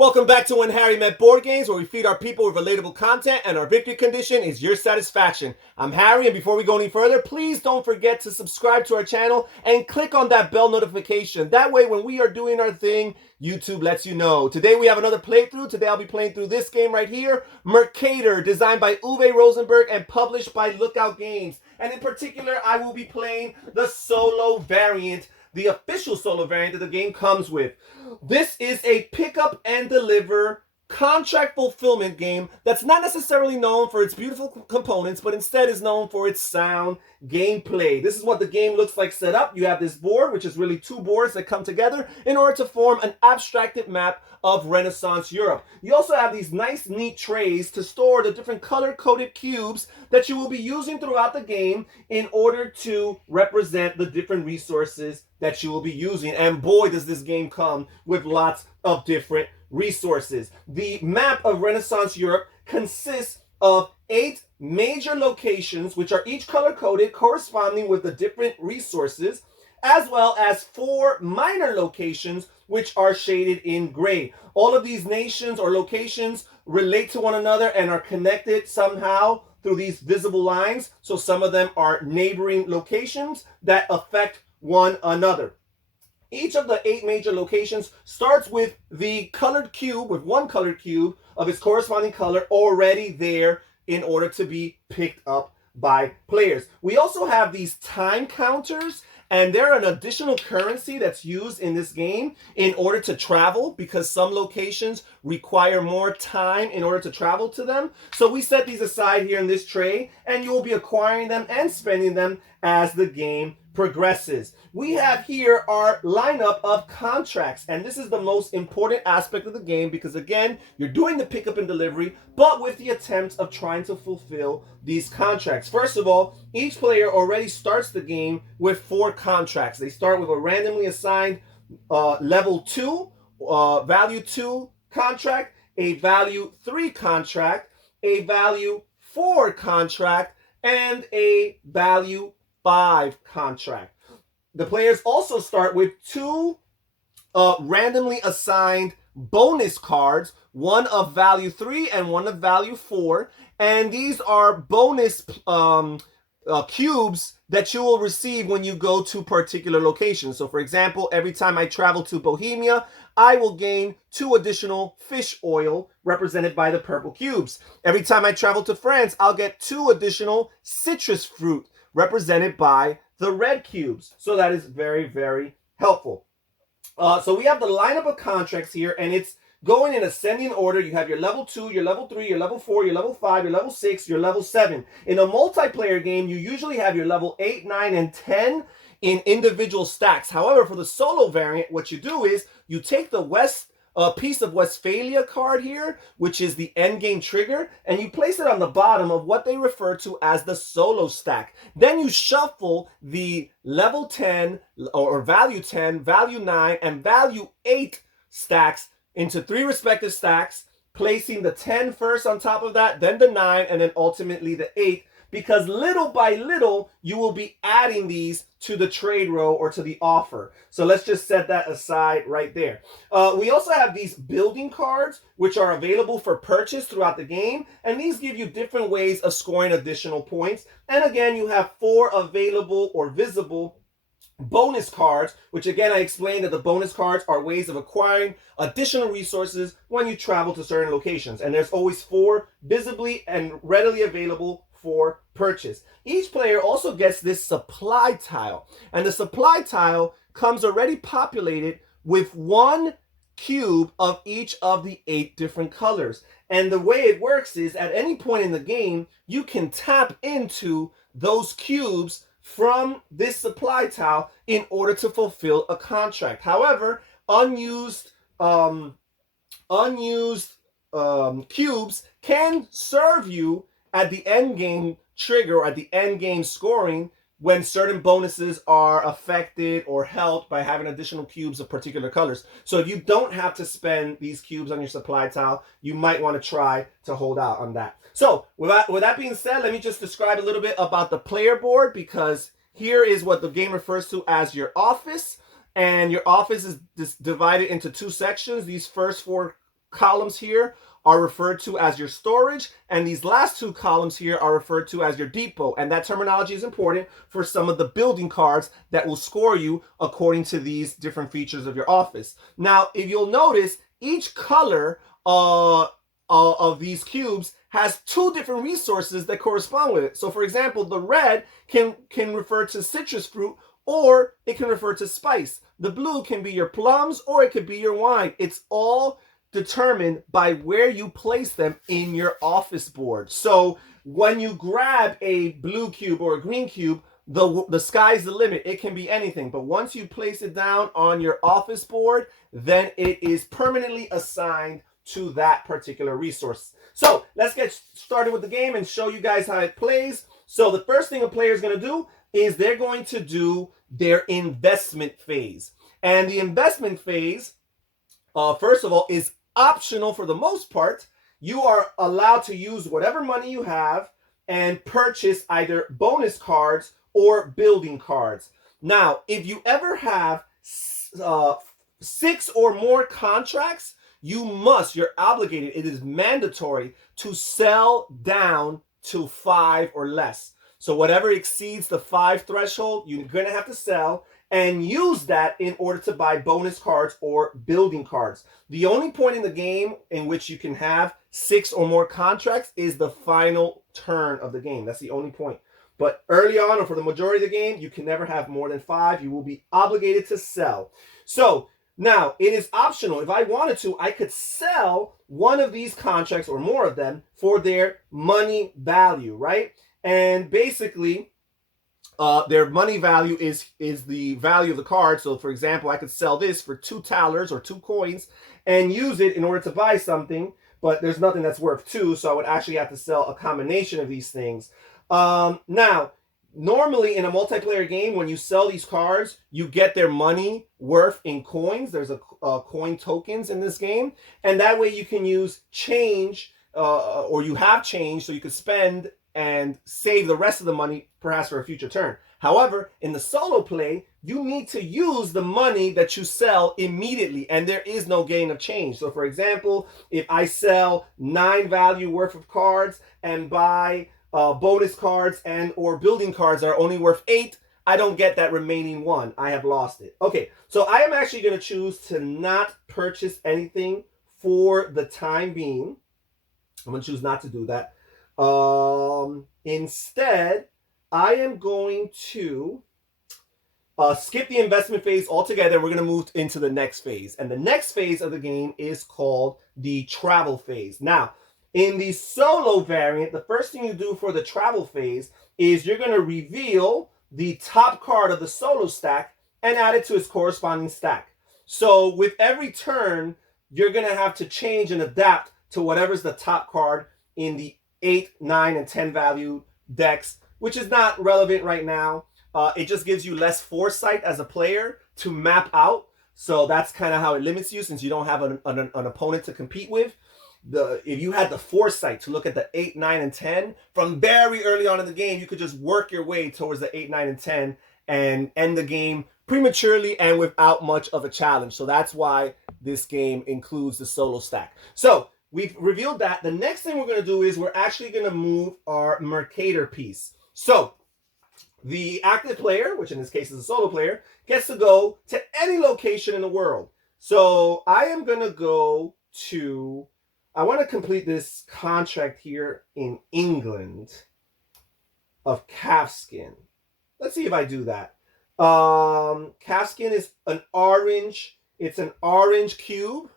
Welcome back to When Harry Met Board Games, where we feed our people with relatable content and our victory condition is your satisfaction. I'm Harry, and before we go any further, please don't forget to subscribe to our channel and click on that bell notification. That way, when we are doing our thing, YouTube lets you know. Today we have another playthrough. Today I'll be playing through this game right here, Merkator, designed by Uwe Rosenberg and published by Lookout Games. And in particular, I will be playing the solo variant, the official solo variant that the game comes with. This is a pick up and deliver contract fulfillment game that's not necessarily known for its beautiful components, but instead is known for its sound gameplay. This is what the game looks like set up. You have this board, which is really two boards that come together in order to form an abstracted map of Renaissance Europe. You also have these nice, neat trays to store the different color-coded cubes that you will be using throughout the game in order to represent the different resources that you will be using. And boy, does this game come with lots of different resources. The map of Renaissance Europe consists of 8 major locations, which are each color-coded, corresponding with the different resources, as well as 4 minor locations, which are shaded in gray. All of these nations or locations relate to one another and are connected somehow through these visible lines. So some of them are neighboring locations that affect one another. Each of the 8 major locations starts with the colored cube, with one colored cube of its corresponding color already there in order to be picked up by players. We also have these time counters, and they're an additional currency that's used in this game in order to travel, because some locations require more time in order to travel to them. So we set these aside here in this tray, and you will be acquiring them and spending them as the game progresses. We have here our lineup of contracts, and this is the most important aspect of the game because, again, you're doing the pickup and delivery, but with the attempt of trying to fulfill these contracts. First of all, each player already starts the game with 4 contracts. They start with a randomly assigned level 2, value 2 contract, a value 3 contract, a value 4 contract, and a value 5 contract. The players also start with 2 randomly assigned bonus cards, one of value 3 and one of value 4, and these are bonus cubes that you will receive when you go to particular locations. So for example, every time I travel to Bohemia, I will gain 2 additional fish oil represented by the purple cubes. Every time I travel to France, I'll get 2 additional citrus fruit represented by the red cubes. So that is very, very helpful. So we have the lineup of contracts here, and it's going in ascending order. You have your level 2, your level 3, your level 4, your level 5, your level 6, your level 7. In a multiplayer game, you usually have your level 8, 9, and 10 in individual stacks. However, for the solo variant, what you do is you take the piece of Westphalia card here, which is the endgame trigger, and you place it on the bottom of what they refer to as the solo stack. Then you shuffle the level 10 or value 10, value 9, and value 8 stacks into 3 respective stacks, placing the 10 first on top of that, then the 9, and then ultimately the 8, because little by little, you will be adding these to the trade row or to the offer. So let's just set that aside right there. We also have these building cards, which are available for purchase throughout the game. And these give you different ways of scoring additional points. And again, you have 4 available or visible bonus cards, which again, I explained that the bonus cards are ways of acquiring additional resources when you travel to certain locations. And there's always 4 visibly and readily available for purchase. Each player also gets this supply tile, and the supply tile comes already populated with 1 cube of each of the 8 different colors. And the way it works is at any point in the game, you can tap into those cubes from this supply tile in order to fulfill a contract. However, unused cubes can serve you at the end game trigger or at the end game scoring when certain bonuses are affected or helped by having additional cubes of particular colors. So if you don't have to spend these cubes on your supply tile, you might want to try to hold out on that. So with that being said, let me just describe a little bit about the player board, because here is what the game refers to as your office. And your office is divided into 2 sections. These first 4 columns here are referred to as your storage, and these last 2 columns here are referred to as your depot. And that terminology is important for some of the building cards that will score you according to these different features of your office. Now, if you'll notice, each color of these cubes has 2 different resources that correspond with it. So for example, the red can refer to citrus fruit, or it can refer to spice. The blue can be your plums, or it could be your wine. It's all determined by where you place them in your office board. So when you grab a blue cube or a green cube, the sky's the limit. It can be anything. But once you place it down on your office board, then it is permanently assigned to that particular resource. So let's get started with the game and show you guys how it plays. So the first thing a player is going to do is they're going to do their investment phase. And the investment phase, first of all, is optional for the most part. You are allowed to use whatever money you have and purchase either bonus cards or building cards. Now, if you ever have 6 or more contracts, you're obligated, it is mandatory to sell down to 5 or less. So whatever exceeds the 5 threshold, you're going to have to sell and use that in order to buy bonus cards or building cards. The only point in the game in which you can have 6 or more contracts is the final turn of the game. That's the only point. But early on, or for the majority of the game, you can never have more than 5. You will be obligated to sell. So now, it is optional. If I wanted to, I could sell one of these contracts or more of them for their money value, right? And basically, their money value is the value of the card. So, for example, I could sell this for 2 talers or 2 coins and use it in order to buy something, but there's nothing that's worth 2, so I would actually have to sell a combination of these things. Now, normally in a multiplayer game, when you sell these cards, you get their money worth in coins. There's a coin tokens in this game, and that way you can use change, or you have change, so you could spend and save the rest of the money perhaps for a future turn. However, in the solo play, you need to use the money that you sell immediately, and there is no gain of change. So for example, if I sell 9 value worth of cards and buy bonus cards and or building cards that are only worth 8, I don't get that remaining 1. I have lost it. Okay, so I am actually going to choose to not purchase anything for the time being. I'm going to choose not to do that. Instead, I am going to skip the investment phase altogether. We're going to move into the next phase. And the next phase of the game is called the travel phase. Now, in the solo variant, the first thing you do for the travel phase is you're going to reveal the top card of the solo stack and add it to its corresponding stack. So with every turn, you're going to have to change and adapt to whatever's the top card in the 8, 9, and 10 value decks, which is not relevant right now. It just gives you less foresight as a player to map out. So that's kind of how it limits you, since you don't have an opponent to compete with. If you had the foresight to look at the 8, 9, and 10 from very early on in the game, you could just work your way towards the 8, 9, and 10 and end the game prematurely and without much of a challenge. So that's why this game includes the solo stack. So we've revealed that. The next thing we're going to do is we're actually going to move our Merkator piece. So the active player, which in this case is a solo player, gets to go to any location in the world. So I am going to go to, I want to complete this contract here in England of calfskin. Let's see if I do that. Calfskin is an orange, it's an orange cube.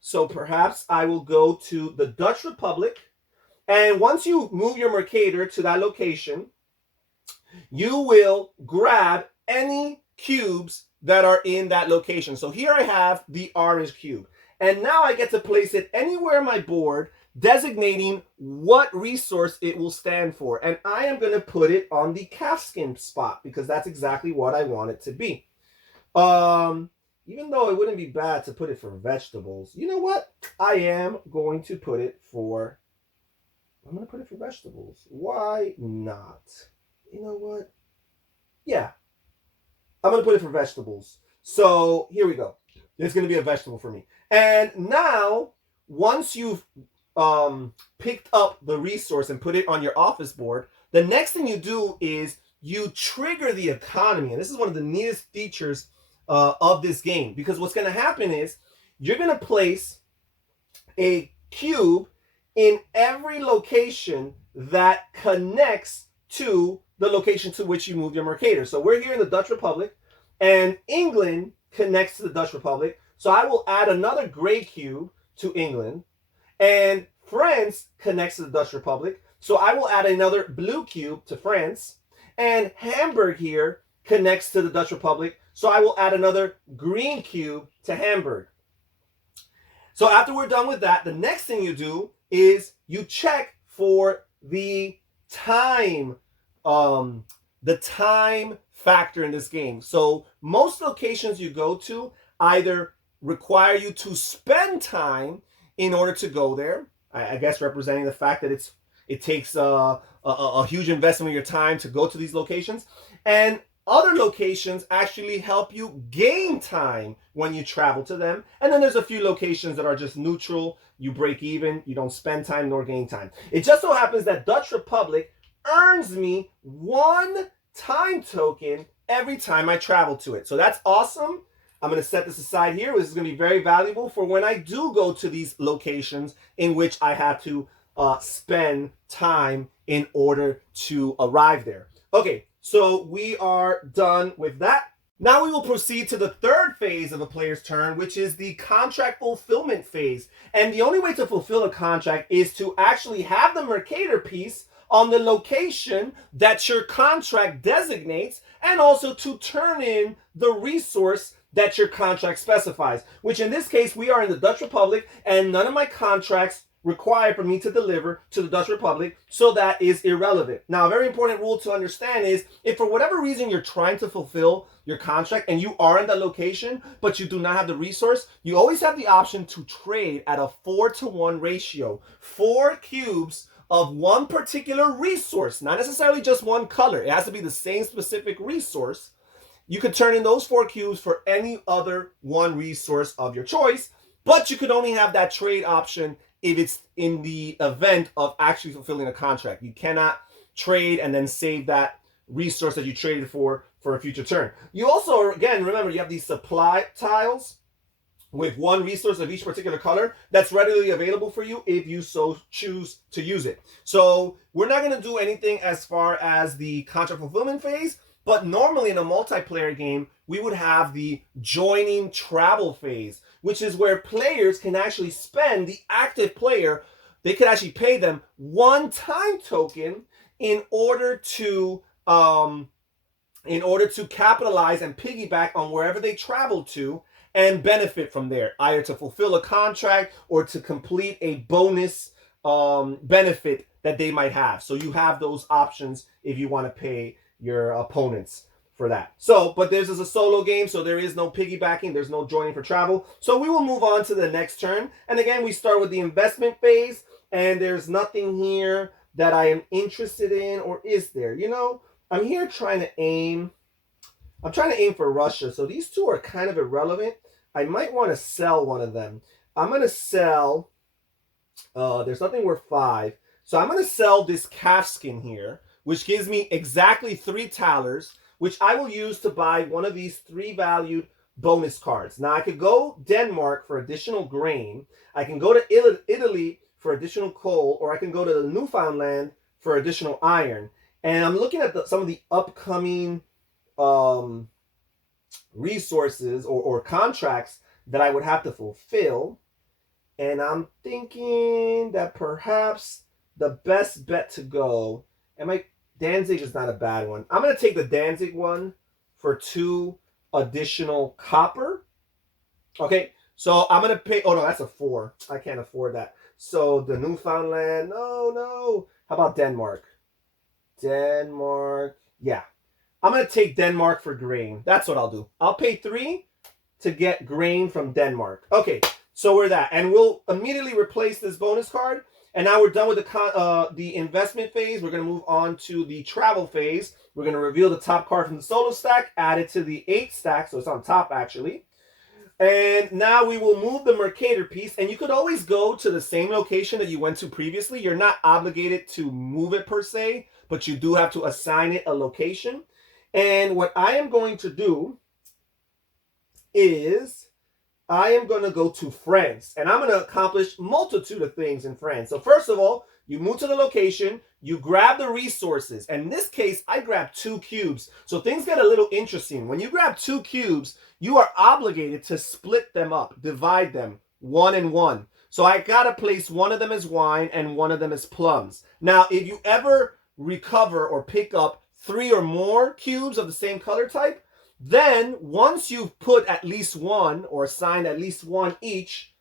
So perhaps I will go to the Dutch Republic. And once you move your Merkator to that location, you will grab any cubes that are in that location. So here I have the orange cube. And now I get to place it anywhere on my board, designating what resource it will stand for. And I am going to put it on the calfskin spot because that's exactly what I want it to be. Even though it wouldn't be bad to put it for vegetables, you know what? I am going to put it for, I'm going to put it for vegetables. Why not? You know what? Yeah, I'm going to put it for vegetables. So here we go. It's going to be a vegetable for me. And now once you've picked up the resource and put it on your office board, the next thing you do is you trigger the economy. And this is one of the neatest features of this game, because what's going to happen is you're going to place a cube in every location that connects to the location to which you moved your Mercator. So we're here in the Dutch Republic, and England connects to the Dutch Republic. So I will add another gray cube to England, and France connects to the Dutch Republic. So I will add another blue cube to France, and Hamburg here connects to the Dutch Republic. So I will add another green cube to Hamburg. So after we're done with that, the next thing you do is you check for the time factor in this game. So most locations you go to either require you to spend time in order to go there. I guess representing the fact that it takes a huge investment of your time to go to these locations. And other locations actually help you gain time when you travel to them. And then there's a few locations that are just neutral. You break even, you don't spend time nor gain time. It just so happens that Dutch Republic earns me 1 time token every time I travel to it. So that's awesome. I'm going to set this aside here. This is going to be very valuable for when I do go to these locations in which I have to spend time in order to arrive there. Okay, so we are done with that. Now we will proceed to the third phase of a player's turn, which is the contract fulfillment phase. And the only way to fulfill a contract is to actually have the Mercator piece on the location that your contract designates, and also to turn in the resource that your contract specifies, which in this case, we are in the Dutch Republic, and none of my contracts require for me to deliver to the Dutch Republic, so that is irrelevant. Now, a very important rule to understand is if for whatever reason you're trying to fulfill your contract and you are in that location, but you do not have the resource, you always have the option to trade at a 4-to-1 ratio. 4 cubes of one particular resource, not necessarily just one color. It has to be the same specific resource. You could turn in those 4 cubes for any other one resource of your choice, but you could only have that trade option if it's in the event of actually fulfilling a contract. You cannot trade and then save that resource that you traded for a future turn. You also, again, remember, you have these supply tiles with one resource of each particular color that's readily available for you if you so choose to use it. So we're not going to do anything as far as the contract fulfillment phase, but normally in a multiplayer game, we would have the joining travel phase, which is where players can actually spend, the active player, they could actually pay them 1 time token in order to capitalize and piggyback on wherever they travel to and benefit from there, either to fulfill a contract or to complete a bonus benefit that they might have. So you have those options if you want to pay your opponents for that. So, but this is a solo game, so there is no piggybacking, there's no joining for travel. So we will move on to the next turn. And again, we start with the investment phase, and there's nothing here that I am interested in, or is there? You know, I'm here trying to aim. I'm trying to aim for Russia, so these two are kind of irrelevant. I might want to sell one of them. I'm going to sell, there's nothing worth 5. So I'm going to sell this calf skin here, which gives me exactly 3 talers, which I will use to buy one of these 3 valued bonus cards. Now, I could go Denmark for additional grain. I can go to Italy for additional coal, or I can go to Newfoundland for additional iron. And I'm looking at some of the upcoming resources or contracts that I would have to fulfill. And I'm thinking that perhaps the best bet to go, and Danzig is not a bad one. I'm going to take the Danzig one for 2 additional copper. Okay, so I'm going to pay, oh no, that's a 4. I can't afford that. So the Newfoundland, no. How about Denmark? Denmark, yeah. I'm going to take Denmark for grain. That's what I'll do. I'll pay 3 to get grain from Denmark. Okay, so we're that. And we'll immediately replace this bonus card. And now we're done with the investment phase. We're going to move on to the travel phase. We're going to reveal the top card from the solo stack, add it to the 8 stack, so it's on top actually. And now we will move the Merkator piece, and you could always go to the same location that you went to previously. You're not obligated to move it per se, but you do have to assign it a location. And what I am going to do is I am going to go to France, and I'm going to accomplish multitude of things in France. So first of all, you move to the location, you grab the resources. And in this case, I grabbed 2 cubes. So things get a little interesting. When you grab 2 cubes, you are obligated to split them up, divide them 1 and 1. So I got to place one of them as wine and one of them as plums. Now, if you ever recover or pick up 3 or more cubes of the same color type, then once you've put at least one or assigned at least one each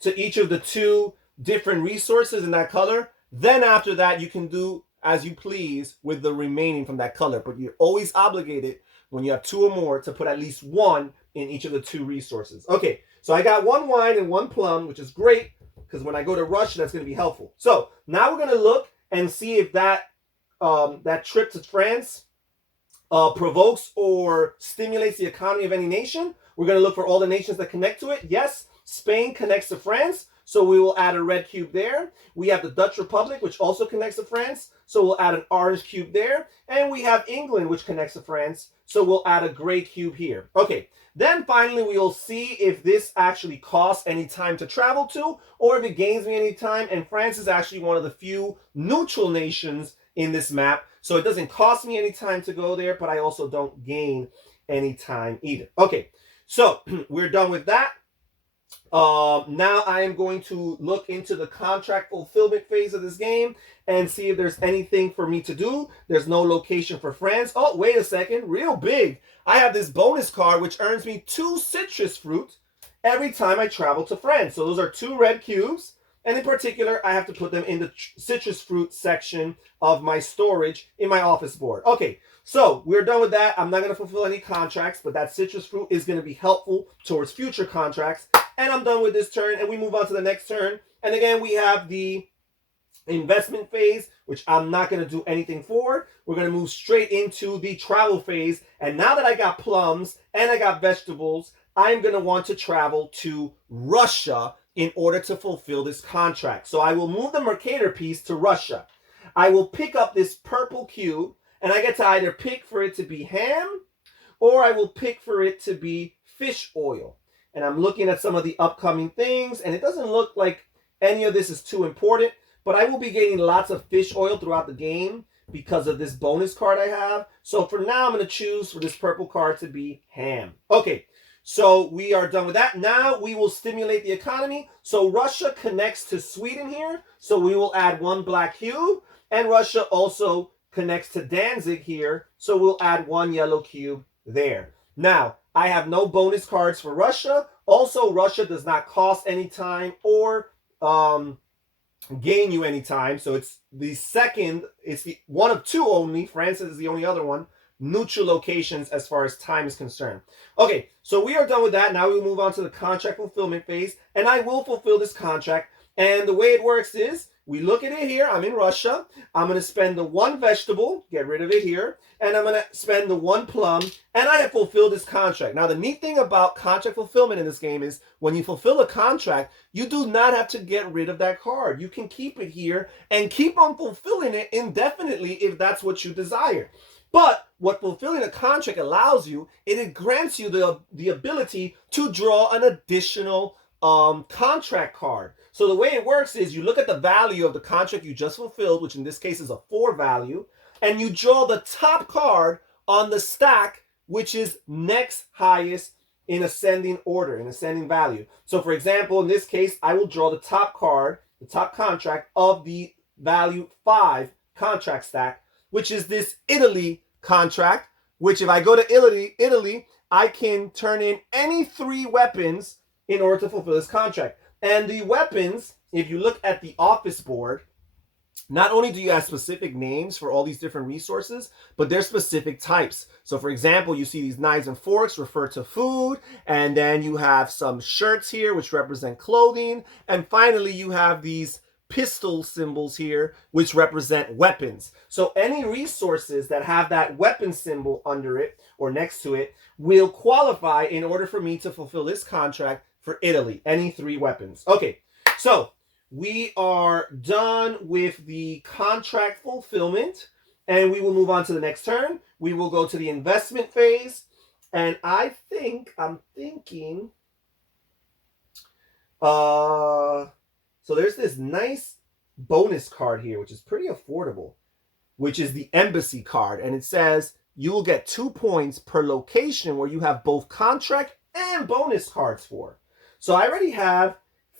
to each of the 2 different resources in that color, then after that you can do as you please with the remaining from that color. But you're always obligated when you have 2 or more to put at least one in each of the 2 resources. Okay, so I got 1 wine and 1 plum, which is great because when I go to Russia, that's going to be helpful. So now we're going to look and see if that trip to France provokes or stimulates the economy of any nation. We're going to look for all the nations that connect to it. Yes, Spain connects to France, so we will add a red cube there. We have the Dutch Republic, which also connects to France, so we'll add an orange cube there. And we have England, which connects to France, so we'll add a gray cube here. Okay, then finally we will see if this actually costs any time to travel to, or if it gains me any time. And France is actually one of the few neutral nations in this map, so it doesn't cost me any time to go there, but I also don't gain any time either. Okay, so we're done with that. Now I am going to look into the contract fulfillment phase of this game and see if there's anything for me to do. There's no location for France. Oh, wait a second, real big. I have this bonus card which earns me 2 citrus fruit every time I travel to France. So those are 2 red cubes. And in particular, I have to put them in the citrus fruit section of my storage in my office board. Okay, so we're done with that. I'm not going to fulfill any contracts, but that citrus fruit is going to be helpful towards future contracts. And I'm done with this turn, and we move on to the next turn. And again, we have the investment phase, which I'm not going to do anything for. We're going to move straight into the travel phase. And now that I got plums and I got vegetables, I'm going to want to travel to Russia in order to fulfill this contract. So I will move the Merkator piece to Russia. I will pick up this purple cube, and I get to either pick for it to be ham, or I will pick for it to be fish oil. And I'm looking at some of the upcoming things, and it doesn't look like any of this is too important, but I will be getting lots of fish oil throughout the game because of this bonus card I have. So for now, I'm going to choose for this purple card to be ham. Okay, so we are done with that. Now we will stimulate the economy. So Russia connects to Sweden here. So we will add 1 black cube. And Russia also connects to Danzig here. So we'll add 1 yellow cube there. Now, I have no bonus cards for Russia. Also, Russia does not cost any time or gain you any time. So it's the second, it's the one of 2 only. France is the only other one. Neutral locations as far as time is concerned. Okay, so we are done with that. Now we move on to the contract fulfillment phase, and I will fulfill this contract. And the way it works is, we look at it here. I'm in Russia. I'm going to spend the 1 vegetable, get rid of it here, and I'm going to spend the 1 plum, and I have fulfilled this contract. Now, the neat thing about contract fulfillment in this game is when you fulfill a contract, you do not have to get rid of that card. You can keep it here and keep on fulfilling it indefinitely if that's what you desire. But what fulfilling a contract allows you, it grants you the ability to draw an additional contract card. So the way it works is you look at the value of the contract you just fulfilled, which in this case is a 4 value, and you draw the top card on the stack, which is next highest in ascending order, in ascending value. So for example, in this case, I will draw the top card, the top contract of the value 5 contract stack, which is this Italy contract, which if I go to Italy, I can turn in any 3 weapons in order to fulfill this contract. And the weapons, if you look at the office board, not only do you have specific names for all these different resources, but they're specific types. So for example, you see these knives and forks refer to food, and then you have some shirts here which represent clothing, and finally you have these pistol symbols here, which represent weapons. So any resources that have that weapon symbol under it or next to it will qualify in order for me to fulfill this contract for Italy. Any 3 weapons. Okay, so we are done with the contract fulfillment, and we will move on to the next turn. We will go to the investment phase, and I'm thinking, so there's this nice bonus card here, which is pretty affordable, which is the embassy card. And it says you will get 2 points per location where you have both contract and bonus cards for. So I already have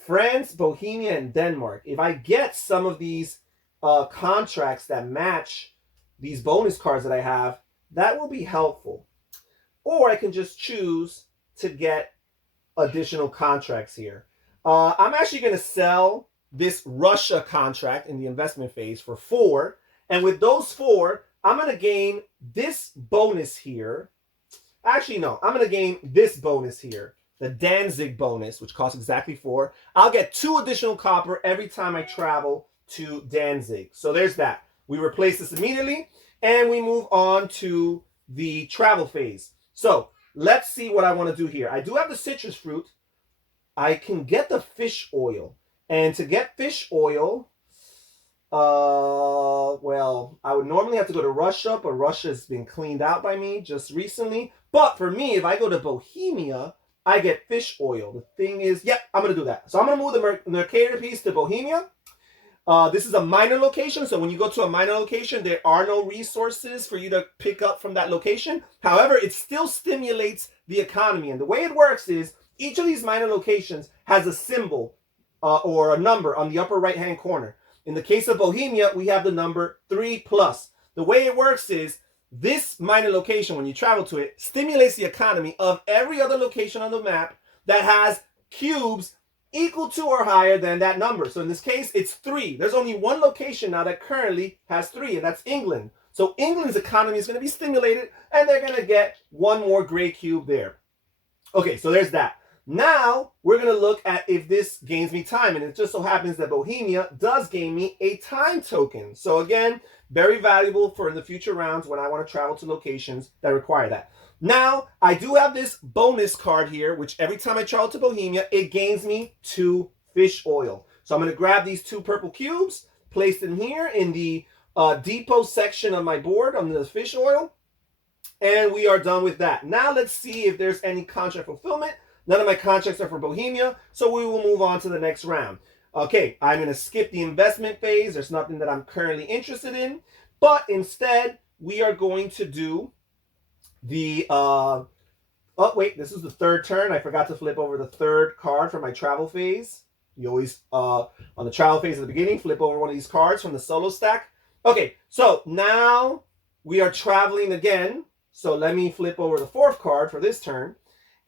France, Bohemia, and Denmark. If I get some of these contracts that match these bonus cards that I have, that will be helpful. Or I can just choose to get additional contracts here. I'm actually going to sell this Russia contract in the investment phase for 4. And with those 4, I'm going to gain this bonus here. Actually, no, I'm going to gain this bonus here, the Danzig bonus, which costs exactly 4. I'll get 2 additional copper every time I travel to Danzig. So there's that. We replace this immediately, and we move on to the travel phase. So let's see what I want to do here. I do have the citrus fruit. I can get the fish oil. And to get fish oil, well, I would normally have to go to Russia, but Russia has been cleaned out by me just recently. But for me, if I go to Bohemia, I get fish oil. The thing is, yep, I'm going to do that. So I'm going to move the Merkator piece to Bohemia. This is a minor location, so when you go to a minor location, there are no resources for you to pick up from that location. However, it still stimulates the economy. And the way it works is each of these minor locations has a symbol or a number on the upper right-hand corner. In the case of Bohemia, we have the number 3+. The way it works is this minor location, when you travel to it, stimulates the economy of every other location on the map that has cubes equal to or higher than that number. So in this case, it's 3. There's only one location now that currently has 3, and that's England. So England's economy is going to be stimulated, and they're going to get 1 more gray cube there. Okay, so there's that. Now, we're going to look at if this gains me time, and it just so happens that Bohemia does gain me a time token. So again, very valuable for in the future rounds when I want to travel to locations that require that. Now, I do have this bonus card here, which every time I travel to Bohemia, it gains me 2 fish oil. So I'm going to grab these 2 purple cubes, place them here in the depot section of my board under the fish oil, and we are done with that. Now let's see if there's any contract fulfillment. None of my contracts are for Bohemia, so we will move on to the next round. Okay, I'm going to skip the investment phase. There's nothing that I'm currently interested in, but instead, we are going to do the, oh wait, this is the 3rd turn. I forgot to flip over the 3rd card for my travel phase. You always, on the travel phase at the beginning, flip over one of these cards from the solo stack. Okay, so now we are traveling again. So let me flip over the 4th card for this turn.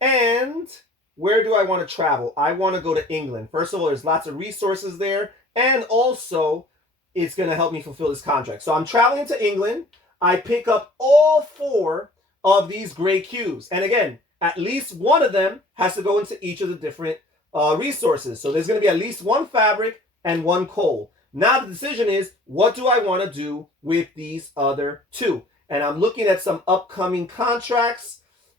And where do I want to travel? I want to go to England. First of all, there's lots of resources there. And also, it's going to help me fulfill this contract. So I'm traveling to England. I pick up all 4 of these gray cubes. And again, at least one of them has to go into each of the different resources. So there's going to be at least 1 fabric and 1 coal. Now the decision is, what do I want to do with these other 2? And I'm looking at some upcoming contracts.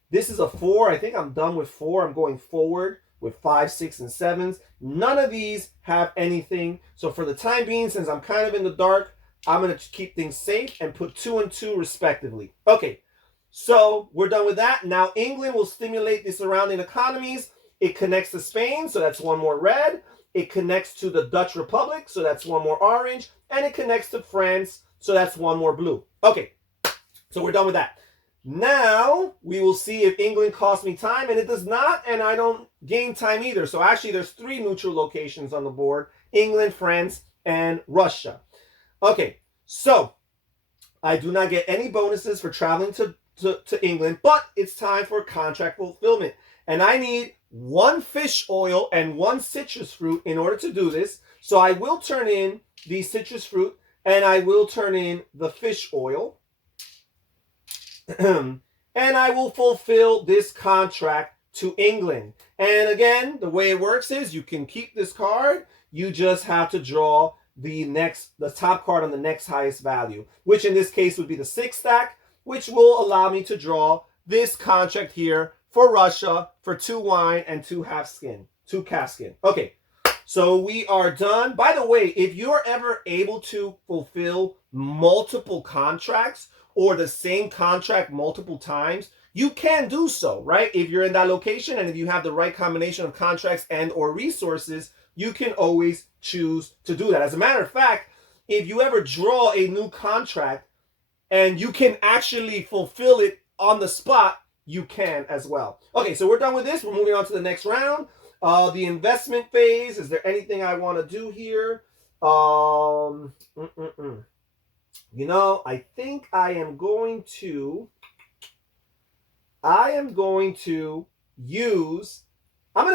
This is a 4. I think I'm done with 4. I'm going forward with 5, 6, and 7s. None of these have anything. So for the time being, since I'm kind of in the dark, I'm going to keep things safe and put 2 and 2 respectively. Okay, so we're done with that. Now England will stimulate the surrounding economies. It connects to Spain, so that's 1 more red. It connects to the Dutch Republic, so that's 1 more orange. And it connects to France, so that's 1 more blue. Okay, so we're done with that. Now, we will see if England costs me time, and it does not, and I don't gain time either. So actually, there's 3 neutral locations on the board: England, France, and Russia. Okay, so I do not get any bonuses for traveling to England, but it's time for contract fulfillment. And I need 1 fish oil and 1 citrus fruit in order to do this. So I will turn in the citrus fruit, and I will turn in the fish oil. And I will fulfill this contract to England. And again, the way it works is you can keep this card, you just have to draw the top card on the next highest value, which in this case would be the 6 stack, which will allow me to draw this contract here for Russia for 2 wine and 2 calf skin. Okay, so we are done. By the way, if you're ever able to fulfill multiple contracts or the same contract multiple times, you can do so, right? If you're in that location and if you have the right combination of contracts and or resources, you can always choose to do that. As a matter of fact, if you ever draw a new contract and you can actually fulfill it on the spot, you can as well. Okay, so we're done with this. We're moving on to the next round. The investment phase. Is there anything I want to do here? You know, I think I'm going to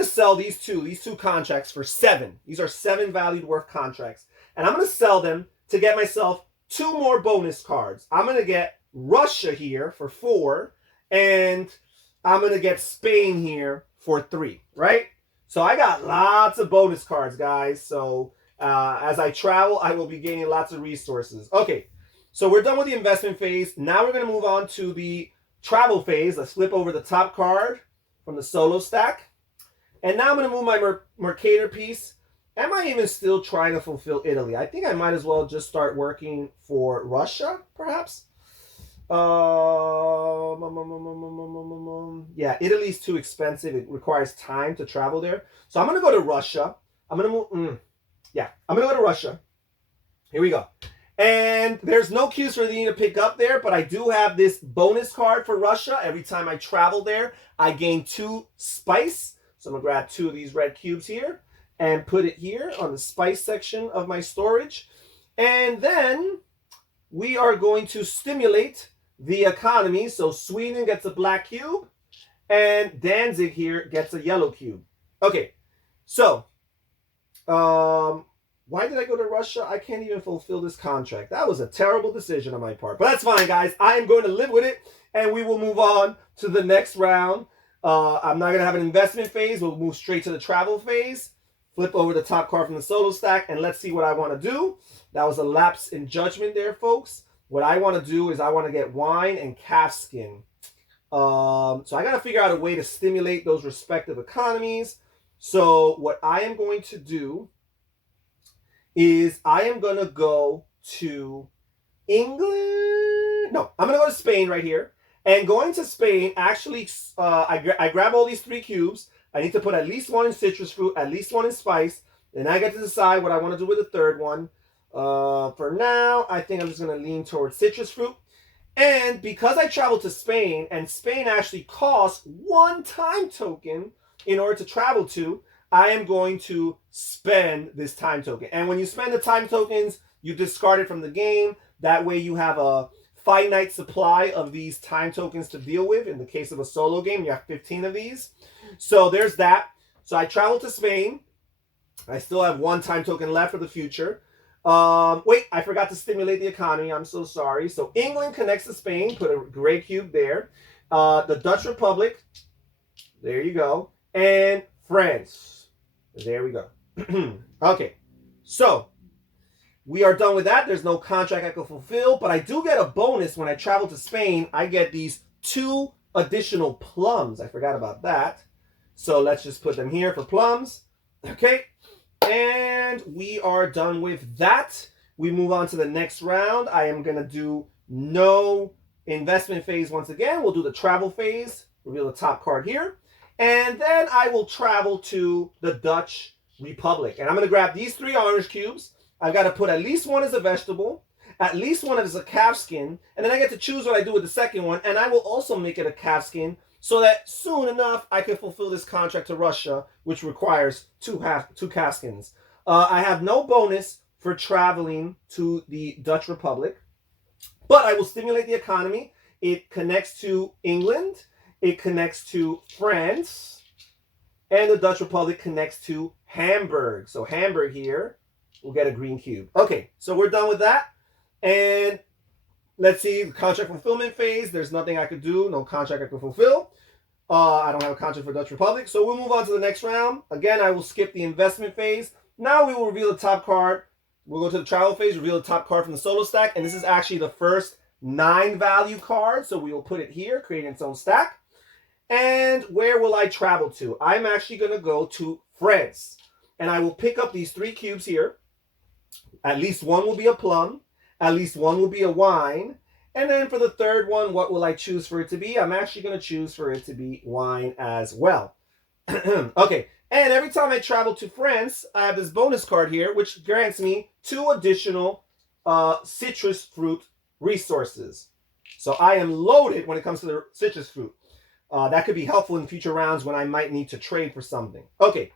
sell these two contracts for 7. These are 7 valued worth contracts. And I'm going to sell them to get myself 2 more bonus cards. I'm going to get Russia here for 4. And I'm going to get Spain here for 3, right? So I got lots of bonus cards, guys. So as I travel, I will be gaining lots of resources. Okay, so we're done with the investment phase. Now we're going to move on to the travel phase. Let's flip over the top card from the solo stack. And now I'm going to move my Merkator piece. Am I even still trying to fulfill Italy? I think I might as well just start working for Russia, perhaps. Yeah, Italy's too expensive. It requires time to travel there. So I'm going to go to Russia. I'm going to move. I'm going to go to Russia. Here we go. And there's no cues for me to pick up there, but I do have this bonus card for Russia. Every time I travel there, I gain 2 spice. So I'm going to grab 2 of these red cubes here and put it here on the spice section of my storage. And then we are going to stimulate the economy. So Sweden gets a black cube and Danzig here gets a yellow cube. Okay, so why did I go to Russia? I can't even fulfill this contract. That was a terrible decision on my part. But that's fine, guys. I am going to live with it, and we will move on to the next round. I'm not going to have an investment phase. We'll move straight to the travel phase. Flip over the top card from the solo stack, and let's see what I want to do. That was a lapse in judgment there, folks. What I want to do is I want to get wine and calf skin. So I got to figure out a way to stimulate those respective economies. So what I am going to do is I am going to go to England. No, I'm going to go to Spain right here. And going to Spain, actually, I grab all these 3 cubes. I need to put at least 1 in citrus fruit, at least 1 in spice. Then I get to decide what I want to do with the 3rd one. For now, I think I'm just going to lean towards citrus fruit. And because I traveled to Spain, and Spain actually costs 1 time token in order to travel to, I am going to spend this time token. And when you spend the time tokens, you discard it from the game. That way you have a finite supply of these time tokens to deal with. In the case of a solo game, you have 15 of these. So there's that. So I traveled to Spain. I still have 1 time token left for the future. Wait, I forgot to stimulate the economy. I'm so sorry. So England connects to Spain. Put a gray cube there. The Dutch Republic. There you go. And France. There we go. Okay. So we are done with that. There's no contract I can fulfill, but I do get a bonus when I travel to Spain. I get these 2 additional plums. I forgot about that. So let's just put them here for plums. Okay. And we are done with that. We move on to the next round. I am going to do no investment phase once again. We'll do the travel phase. Reveal the top card here. And then I will travel to the Dutch Republic. And I'm going to grab these 3 orange cubes. I've got to put at least 1 as a vegetable, at least 1 as a calf skin, and then I get to choose what I do with the second one, and I will also make it a calf skin so that soon enough I can fulfill this contract to Russia, which requires 2 calf skins. I have no bonus for traveling to the Dutch Republic, but I will stimulate the economy. It connects to England. It connects to France, and the Dutch Republic connects to Hamburg. So Hamburg here will get a green cube. Okay, so we're done with that. And let's see, the contract fulfillment phase. There's nothing I could do. No contract I can fulfill. I don't have a contract for Dutch Republic. So we'll move on to the next round. Again, I will skip the investment phase. Now we will reveal the top card. We'll go to the travel phase, reveal the top card from the solo stack, and this is actually the first 9 value card, so we will put it here, creating its own stack. And where will I travel to? I'm actually going to go to France, and I will pick up these 3 cubes here. At least one will be a plum, at least one will be a wine, and then for the third one, what will I choose for it to be? I'm actually going to choose for it to be wine as well. Okay, and every time I travel to France, I have this bonus card here, which grants me 2 additional citrus fruit resources. So I am loaded when it comes to the citrus fruit. That could be helpful in future rounds when I might need to trade for something. Okay,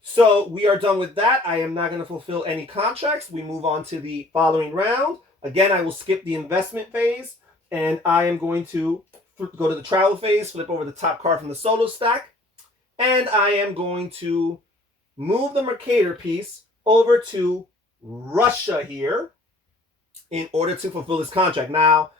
so we are done with that. I am not going to fulfill any contracts. We move on to the following round. Again, I will skip the investment phase, and I am going to go to the travel phase, flip over the top card from the solo stack, and I am going to move the Merkator piece over to Russia here in order to fulfill this contract. Now,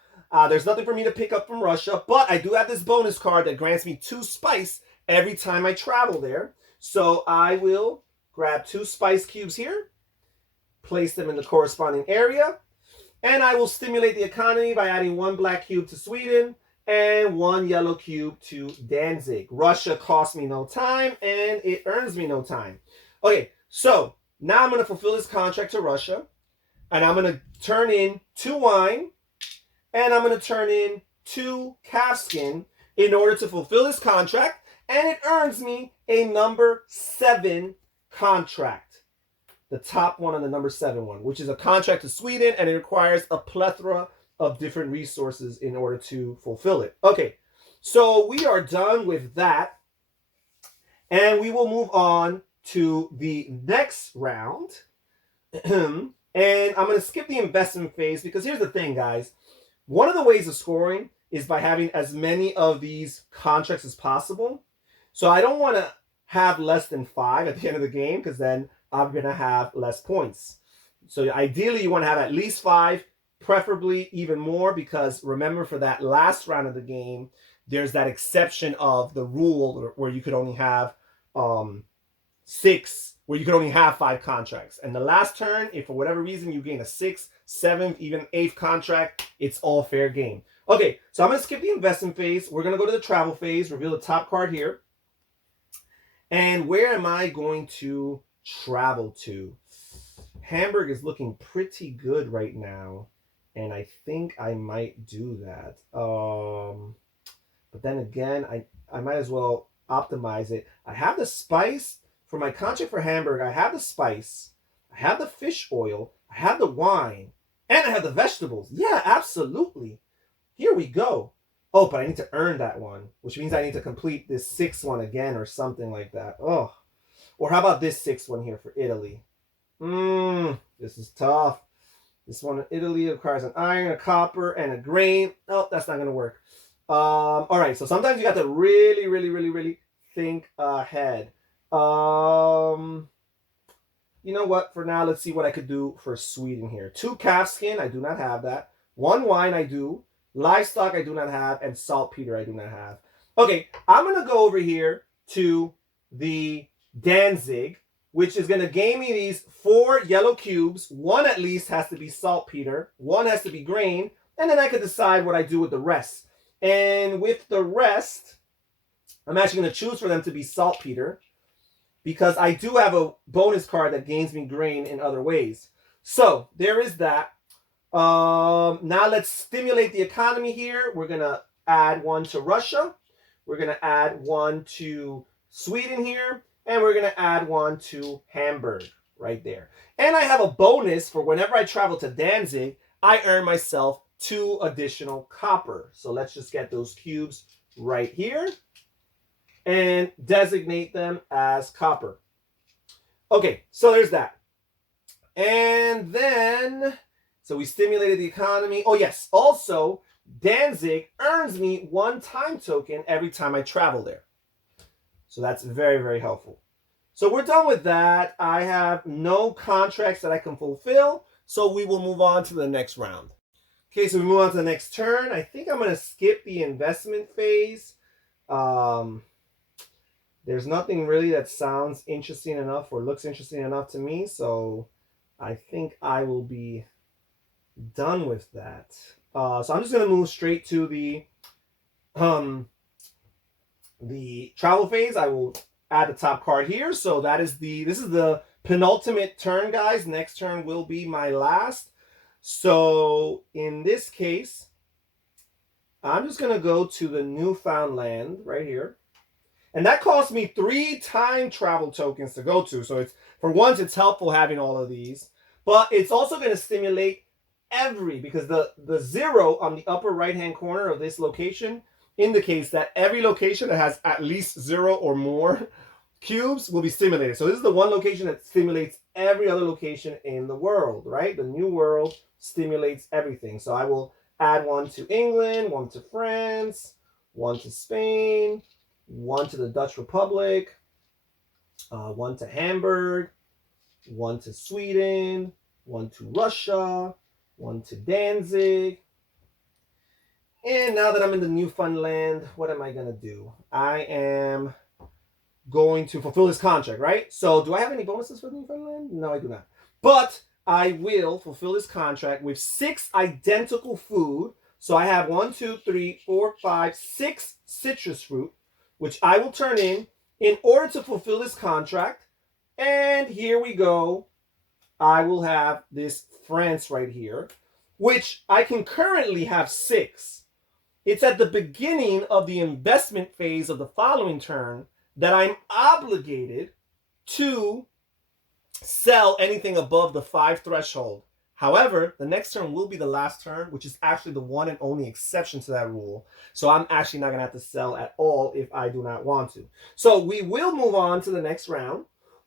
there's nothing for me to pick up from Russia, but I do have this bonus card that grants me 2 spice every time I travel there. So I will grab 2 spice cubes here, place them in the corresponding area, and I will stimulate the economy by adding 1 black cube to Sweden and 1 yellow cube to Danzig. Russia costs me no time, and it earns me no time. Okay, so now I'm going to fulfill this contract to Russia, and I'm going to turn in 2 wine, and I'm going to turn in 2 calfskin in order to fulfill this contract, and it earns me a number 7 contract. The top one on the number 7 one, which is a contract to Sweden, and it requires a plethora of different resources in order to fulfill it. Okay, so we are done with that, and we will move on to the next round. And I'm going to skip the investment phase because here's the thing, guys. One of the ways of scoring is by having as many of these contracts as possible. So I don't want to have less than 5 at the end of the game because then I'm going to have less points. So ideally, you want to have at least 5, preferably even more, because remember, for that last round of the game, there's that exception of the rule where you could only have 6, where you could only have 5 contracts. And the last turn, if for whatever reason you gain a 6th, 7th, even 8th contract, it's all fair game. Okay, so I'm going to skip the investment phase. We're going to go to the travel phase, reveal the top card here. And where am I going to travel to? Hamburg is looking pretty good right now, and I think I might do that. But then again, I might as well optimize it. I have the spice for my contract for Hamburg. I have the spice, I have the fish oil, I have the wine, and I have the vegetables. Yeah, absolutely. Here we go. Oh, but I need to earn that one, which means I need to complete this 6th one again or something like that. Oh, or how about this 6th one here for Italy? This is tough. This one in Italy requires an iron, a copper, and a grain. Oh, that's not going to work. All right, so sometimes you got to really think ahead. You know what? For now, let's see what I could do for Sweden here. 2 calfskin, I do not have that. 1 wine, I do. Livestock, I do not have. And saltpeter, I do not have. Okay, I'm going to go over here to the Danzig, which is going to gain me these 4 yellow cubes. 1 at least has to be saltpeter. 1 has to be grain. And then I can decide what I do with the rest. And with the rest, I'm actually going to choose for them to be saltpeter, because I do have a bonus card that gains me grain in other ways. So there is that. Now let's stimulate the economy here. We're going to add 1 to Russia. We're going to add 1 to Sweden here. And we're going to add 1 to Hamburg right there. And I have a bonus for whenever I travel to Danzig, I earn myself 2 additional copper. So let's just get those cubes right here and designate them as copper. Okay, so there's that. And then, so we stimulated the economy. Oh yes, also Danzig earns me 1 time token every time I travel there. So that's very helpful. So we're done with that. I have no contracts that I can fulfill, so we will move on to the next round. Okay, so we move on to the next turn. I think I'm going to skip the investment phase. There's nothing really that sounds interesting enough or looks interesting enough to me, so I think I will be done with that. So I'm just gonna move straight to the travel phase. I will add the top card here. So this is the penultimate turn, guys. Next turn will be my last. So in this case, I'm just gonna go to the Newfoundland right here. And that cost me 3 time travel tokens to go to. So it's, for once, it's helpful having all of these. But it's also going to stimulate because the 0 on the upper right-hand corner of this location indicates that every location that has at least 0 or more cubes will be stimulated. So this is the one location that stimulates every other location in the world, right? The new world stimulates everything. So I will add 1 to England, 1 to France, 1 to Spain, 1 to the Dutch Republic, 1 to Hamburg, 1 to Sweden, 1 to Russia, 1 to Danzig. And now that I'm in the Newfoundland, what am I going to do? I am going to fulfill this contract, right? So do I have any bonuses for Newfoundland? No, I do not. But I will fulfill this contract with 6 identical food. So I have 1, 2, 3, 4, 5, 6 citrus fruit, which I will turn in order to fulfill this contract. And here we go. I will have this France right here, which I can currently have 6. It's at the beginning of the investment phase of the following turn that I'm obligated to sell anything above the 5 threshold. However, the next turn will be the last turn, which is actually the one and only exception to that rule. So I'm actually not going to have to sell at all if I do not want to. So we will move on to the next round.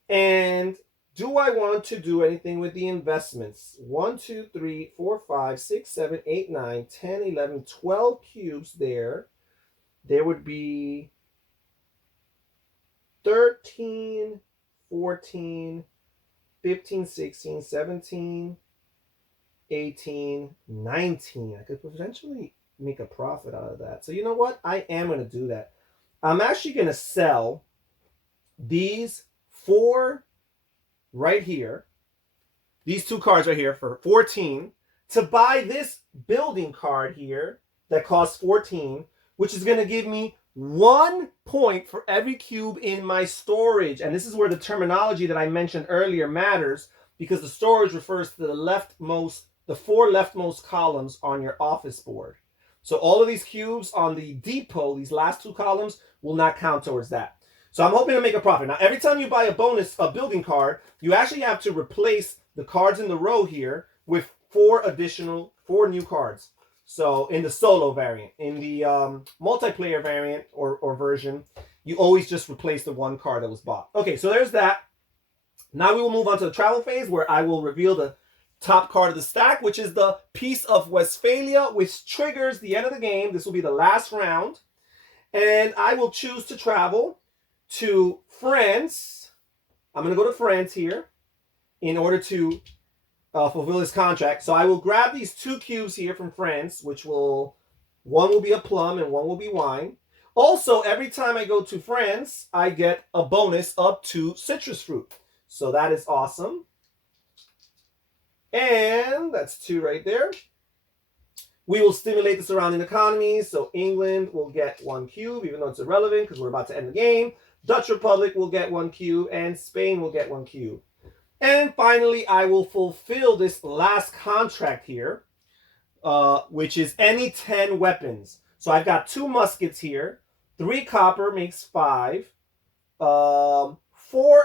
And do I want to do anything with the investments? 1, 2, 3, 4, 5, 6, 7, 8, 9, 10, 11, 12 cubes there. There would be 13, 14, 15, 16, 17, 18, 19. I could potentially make a profit out of that. So you know what? I am going to do that. I'm actually going to sell these 4 right here, these 2 cards right here for 14 to buy this building card here that costs 14, which is going to give me 1 point for every cube in my storage. And this is where the terminology that I mentioned earlier matters, because the storage refers to the 4 leftmost columns on your office board. So all of these cubes on the depot, these last 2 columns, will not count towards that. So I'm hoping to make a profit. Now, every time you buy a building card, you actually have to replace the cards in the row here with 4 new cards. So in the solo variant, in the multiplayer variant or version, you always just replace the 1 card that was bought. Okay, so there's that. Now we will move on to the travel phase, where I will reveal the top card of the stack, which is the Peace of Westphalia, which triggers the end of the game. This will be the last round. And I will choose to travel to France. I'm going to go to France here in order to fulfill this contract. So I will grab these 2 cubes here from France, one will be a plum and one will be wine. Also, every time I go to France, I get a bonus of 2 citrus fruit. So that is awesome. And that's 2 right there. We will stimulate the surrounding economies. So England will get 1 cube, even though it's irrelevant because we're about to end the game. Dutch Republic will get 1 cube, and Spain will get 1 cube. And finally, I will fulfill this last contract here, which is any 10 weapons. So I've got 2 muskets here. 3 copper makes 5. 4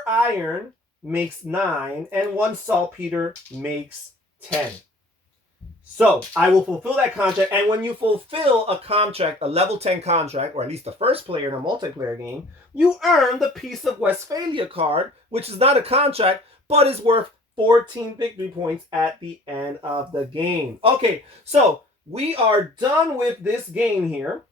iron makes 9. And 1 saltpeter makes 10. So I will fulfill that contract. And when you fulfill a contract, a level 10 contract, or at least the first player in a multiplayer game, you earn the Peace of Westphalia card, which is not a contract, but is worth 14 victory points at the end of the game. Okay, so we are done with this game here.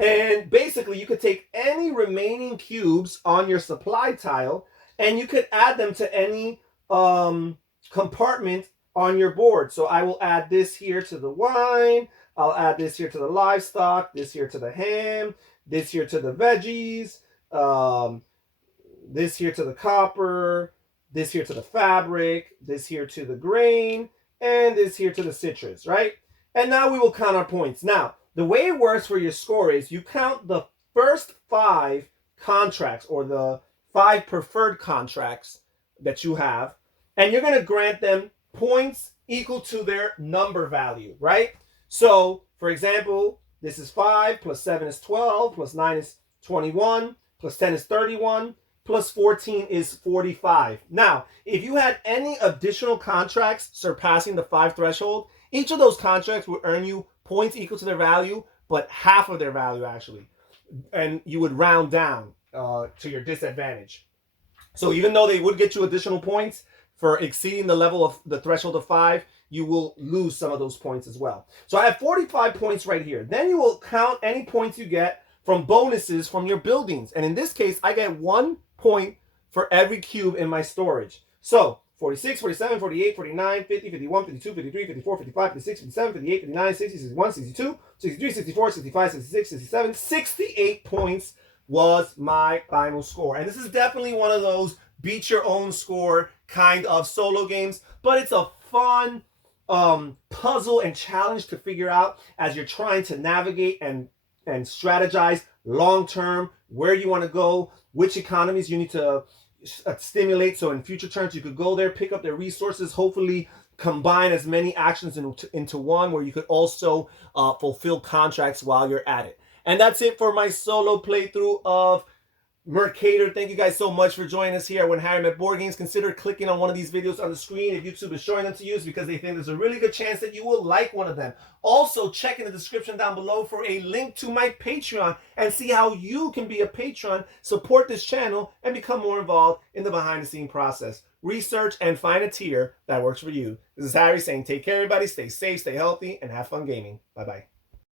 And basically, you could take any remaining cubes on your supply tile, and you could add them to any compartment on your board. So I will add this here to the wine. I'll add this here to the livestock, this here to the ham, this here to the veggies, this here to the copper, this here to the fabric, this here to the grain, and this here to the citrus, right? And now we will count our points. Now, the way it works for your score is you count the first 5 contracts, or the 5 preferred contracts that you have, and you're going to grant them points equal to their number value, right? So, for example, this is 5, plus 7 is 12, plus 9 is 21, plus 10 is 31, plus 14 is 45. Now, if you had any additional contracts surpassing the 5 threshold, each of those contracts would earn you points equal to their value, but half of their value actually. And you would round down to your disadvantage. So even though they would get you additional points for exceeding the level of the threshold of 5, you will lose some of those points as well. So I have 45 points right here. Then you will count any points you get from bonuses from your buildings. And in this case, I get 1 point for every cube in my storage. So 46, 47, 48, 49, 50, 51, 52, 53, 54, 55, 56, 57, 58, 59, 60, 61, 62, 63, 64, 65, 66, 67, 68 points was my final score. And this is definitely one of those beat your own score kind of solo games, but it's a fun puzzle and challenge to figure out as you're trying to navigate and strategize long term where you want to go, which economies you need to stimulate, so in future turns you could go there, pick up their resources, hopefully combine as many actions into one where you could also fulfill contracts while you're at it. And that's it for my solo playthrough of Merkator. Thank you guys so much for joining us here when Harry Met Board Games. Consider clicking on one of these videos on the screen if YouTube is showing them to you, because they think there's a really good chance that you will like one of them. Also, check in the description down below for a link to my Patreon and see how you can be a patron, support this channel, and become more involved in the behind-the-scenes process. Research and find a tier that works for you. This is Harry saying take care, everybody. Stay safe, stay healthy, and have fun gaming. Bye-bye.